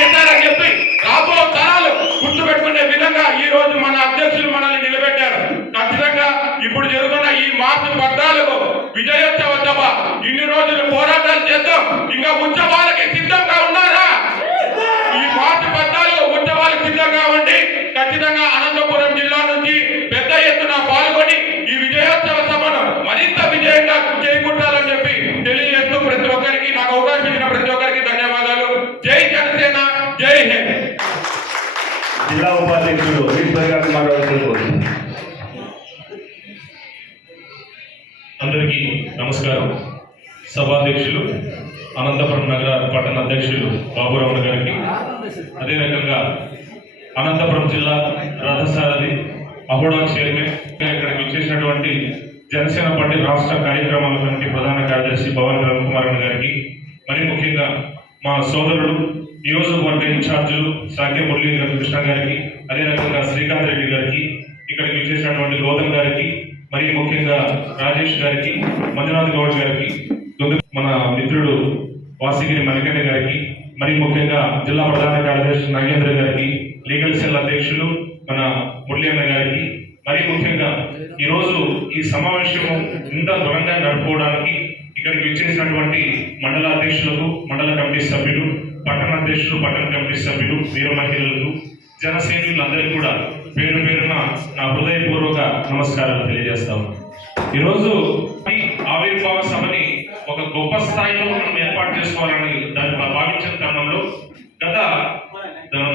చేశారని చెప్పి రాబో తరాలు గుర్తుపెట్టుకునే విధంగా ఈ రోజు మన అధ్యక్షులు మనల్ని నిలబెట్టారు. ఖచ్చితంగా ఇప్పుడు జరుగుతున్న ఈ మార్చి 14 విజయోత్సవ సభ ఇన్ని రోజులు పోరాటాలు చేద్దాం, ఇంకా ఉత్సవాలకి సిద్ధంగా ఉన్నారా? ఈ మార్చి 14 ఉత్సవాలకు సిద్ధంగా ఉండి ఖచ్చితంగా అనంతపురం జిల్లా నుంచి పెద్ద ఎత్తున పాల్గొని ఈ విజయోత్సవ సభను మరింత విజయంగా చేకూర్చాలని చెప్పి తెలియజేస్తూ ప్రతి ఒక్కరికి నాకు అవకాశం ఇచ్చిన ప్రతి ఒక్కరికి ధన్యవాదాలు. జై జనసేన, జై హింద్. జిల్లా ఉపాధ్యక్షుడు అందరికీ నమస్కారం. సభాధ్యక్షులు అనంతపురం నగర పట్టణ అధ్యక్షులు బాబురావు గారికి, అదే రకంగా అనంతపురం జిల్లా రథసారథి అహోడా చైర్మన్, ఇక్కడికి వచ్చేసినటువంటి జనసేన పార్టీ రాష్ట్ర కార్యక్రమాల కమిటీ ప్రధాన కార్యదర్శి పవన్ రవికుమార్ గారికి, మరి ముఖ్యంగా మా సోదరుడు నియోజకవర్గ ఇన్ఛార్జీలు సాకే మురళీ కృష్ణ గారికి, అదే రకంగా శ్రీకాంత్ రెడ్డి గారికి, ఇక్కడికి వచ్చేసినటువంటి గౌతమ్ గారికి, మరి ముఖ్యంగా రాజేష్ గారికి, మంజునాథ్ గౌడ్ గారికి, మన మిత్రుడు వాసిగిరి మణికంఠ గారికి, మరి ముఖ్యంగా జిల్లా ప్రధాన కార్యదర్శి నాగేంద్ర గారికి, లీగల్ సెల్ అధ్యక్షులు మన మురళీ అన్న గారికి, మరి ముఖ్యంగా ఈరోజు ఈ సమావేశము ఇంత బలంగా నడుపుకోవడానికి ఇక్కడికి విచ్చేసినటువంటి మండల అధ్యక్షులకు, మండల కమిటీ సభ్యులు, పట్టణ అధ్యక్షులు, పట్టణ కమిటీ సభ్యులు, వీర మహిళలకు, జనసైనికులందరికీ కూడా పేరు పేరున నా హృదయపూర్వక నమస్కారాలు తెలియజేస్తాము. ఈరోజు ఈ ఆవిర్భావ సభని ఒక గొప్ప స్థాయిలో మనం ఏర్పాటు చేసుకోవాలని దాన్ని భావించిన తరుణంలో గత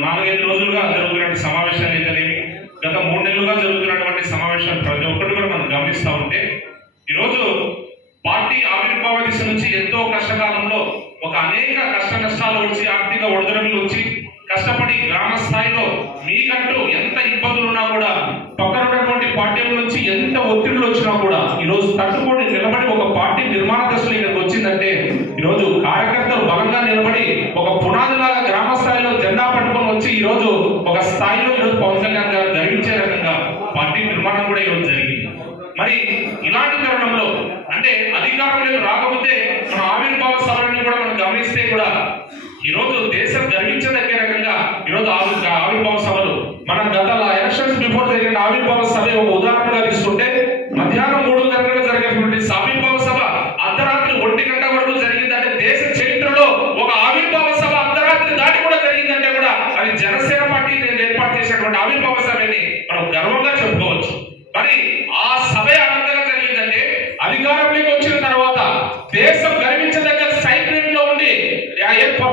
4-5 రోజులుగా జరుగుతున్న సమావేశాలు అయితేనేమి, గత 3 నెలలుగా జరుగుతున్నటువంటి సమావేశాలు ప్రతి ఒక్కటి కూడా మనం గమనిస్తూ ఉంటే, ఈరోజు పార్టీ ఆవిర్భావ దిశ నుంచి ఎంతో కష్టకాలంలో అనేక కష్టాలు వచ్చి, ఆర్థిక ఒడిదుడుకులు వచ్చి, కష్టపడి గ్రామ స్థాయిలో మీకంటూ ఎంత ఇబ్బందులు ఉన్నా కూడా, పక్కన ఉన్నటువంటి పార్టీల నుంచి ఎంత ఒత్తిడులు వచ్చినా కూడా ఈరోజు తట్టుకొని నిలబడి ఒక పార్టీ నిర్మాణ దశలో ఇక్కడికి వచ్చిందంటే, ఈరోజు కార్యకర్తలు బలంగా నిలబడి ఒక పునాదిలాగా గ్రామ స్థాయిలో జెండా పట్టుకొని వచ్చి ఈరోజు ఒక స్థాయిలో ఈరోజు పవన్ కళ్యాణ్ గారు ధరించే రకంగా పార్టీ నిర్మాణం కూడా ఈరోజు జరిగింది. మరి ఇలాంటి తరుణంలో అంటే అధికారంలోకి రాకపోతే మన ఆవిర్భావ సభలను కూడా మనం గమనిస్తే కూడా ఈరోజు దేశం గర్వించదగ్గ రకంగా ఈరోజు ఆవిర్భావ సభలు మన గత ఎలక్షన్స్ బిఫోర్ జరిగిన ఆవిర్భావ సభ ఒక ఉదాహరణగా తీసుకుంటే, మధ్యాహ్నం 3 గంటలకు జరిగినటువంటి ఆవిర్భావ సభ అర్ధరాత్రి 1 గంట వరకు జరిగిందంటే, దేశ చరిత్రలో ఒక ఆవిర్భావ సభ అర్ధరాత్రి దాటి కూడా జరిగిందంటే కూడా అది జనసేన పార్టీ ఏర్పాటు చేసినటువంటి ఆవిర్భావ సభని మనం గర్వంగా చెప్పుకోవచ్చు. మరి ఆ సభ ఆనందంగా జరిగిందంటే, అధికారంలోకి వచ్చిన తర్వాత దేశం గర్వించదగ్గ స్టైపెండ్ లో ఉండి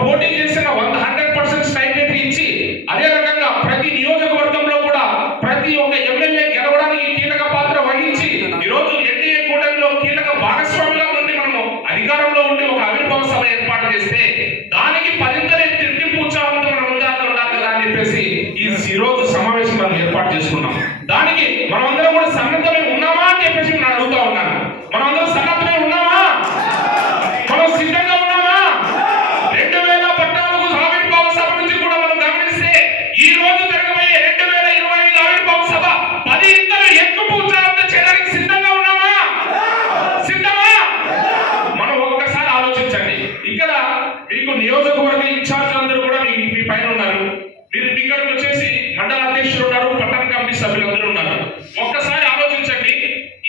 పోటీ చేసిన 100% స్టైపెండ్ ఇచ్చి, అదే రకంగా ప్రతి నియోజకవర్గంలో కూడా ప్రతి ఒక్క ఎమ్మెల్యే గెలవడానికి కీలక పాత్ర వహించి ఈరోజు ఎన్డీఏ కూటమిలో కీలక భాగస్వామిగా ఉండి మనము అధికారంలో ఉండి ఒక ఆవిర్భావ సభ ఏర్పాటు చేస్తే, దానికి 10 రెట్టింపు ఉత్సాహంతో మనం ఉండాలి కదా అని చెప్పేసి ఈ రోజు సమావేశం మనం ఏర్పాటు చేసుకున్నాం. దానికి మనమందరం కూడా సన్నద్ధమై ఉన్నామా అని చెప్పేసి నేను అడుగుతా ఉన్నాను. మనమందరం సన్నద్ధమై ఉన్నామా? మనం సిద్ధంగా ఉన్నామా? 2014 ఆవిర్భావ సభ నుంచి కూడా మనం గమనిస్తే ఈ రోజు జరగబోయే 2025 ఆవిర్భావ సభ 10 ఇంతలు ఎక్కువ ఉత్సాహంతో చేయడానికి సిద్ధంగా ఉన్నామా? సిద్ధమా? మనం ఒక్కసారి ఆలోచించండి. ఇక్కడ మీకు నియోజకవర్గ ఇన్ఛార్జ్ అందరూ కూడా మీ పైన ఉన్నారు. మీరు ఇక్కడికి వచ్చేసి మండల అధ్యక్షులు ఉన్నారు, పట్టణ కమిటీ సభ్యులందరూ ఉన్నారు. ఒక్కసారి ఆలోచించండి.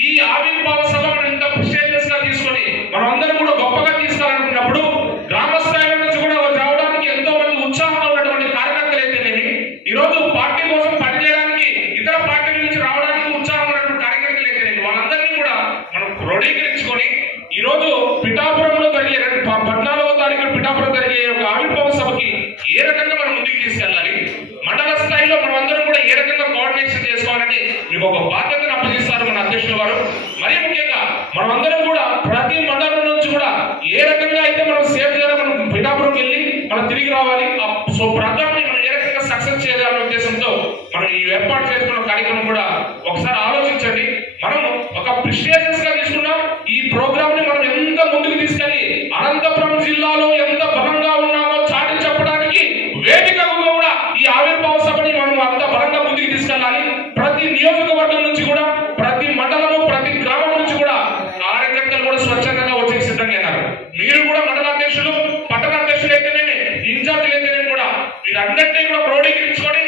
ఈ ఆవిర్భావ సభ మనం ఇంత ప్రెస్టీజియస్ గా తీసుకొని మనం అందరం కూడా గొప్పగా తీసుకోవాలనుకున్నప్పుడు గ్రామ స్థాయిలో నుంచి కూడా రావడానికి ఎంతో మంది ఉత్సాహంగా ఉన్నటువంటి కార్యకర్తలు అయితేనేమి, ఈరోజు పార్టీ కోసం పనిచేయడానికి ఇతర పార్టీల నుంచి రావడానికి ఉత్సాహం ఉన్నటువంటి కార్యకర్తలు అయితేనేమి, వాళ్ళందరినీ కూడా మనం క్రోడీకరించుకొని ఈరోజు పిఠాపురంలో జరిగే 14వ తారీఖున పిఠాపురం జరిగే ఒక ఆవిర్భావ సభకి ఏ రకంగా మనం ముందుకు తీసుకెళ్ళాలి, మండల స్థాయిలో మనం అందరం కూడా ఏ రకంగా కోఆర్డినేషన్ చేసుకోవాలని మీకు ఒక బాధ్యతను అప్పగిస్తారు మన అధ్యక్షుల వారు. మరీ ముఖ్యంగా మనం అందరం కూడా ప్రతి మండలం నుంచి కూడా ఏ రకంగా అయితే మనం సేవ్ చేయాలి, మనం పిఠాపురం వెళ్ళి మనం తిరిగి రావాలి, సో ప్రోగ్రామ్ ని మనం ఏ రకంగా సక్సెస్ చేయాలనే ఉద్దేశంతో మనం ఈ ఏర్పాటు చేసుకున్న కార్యక్రమం కూడా ఒకసారి ఆలోచించండి. మనం ఒక ప్రెస్టీజియస్ గా తీసుకున్నాం. ఈ ప్రోగ్రామ్ ని మనం ఎంత ముందుకు తీసుకెళ్లి అనంతపురం జిల్లాలో ఎంత బలంగా ఉన్నామో చాటి చెప్పడానికి వేదికగా కూడా ఈ ఆవిర్భావ సభని మనం అంత బలంగా ముందుకు తీసుకెళ్ళాలి. ప్రతి నియోజకవర్గం నుంచి కూడా, ప్రతి మండలము, ప్రతి గ్రామం నుంచి కూడా కార్యకర్తలు కూడా స్వచ్ఛందంగా వచ్చే సిద్ధంగా ఉన్నారు. మీరు కూడా మండల అధ్యక్షులు, పట్టణ అధ్యక్షులు అయితేనేమి, ఇన్ఛార్జీలు అయితేనేమి కూడా వీటన్నిటినీ కూడా క్రోడీకరించుకొని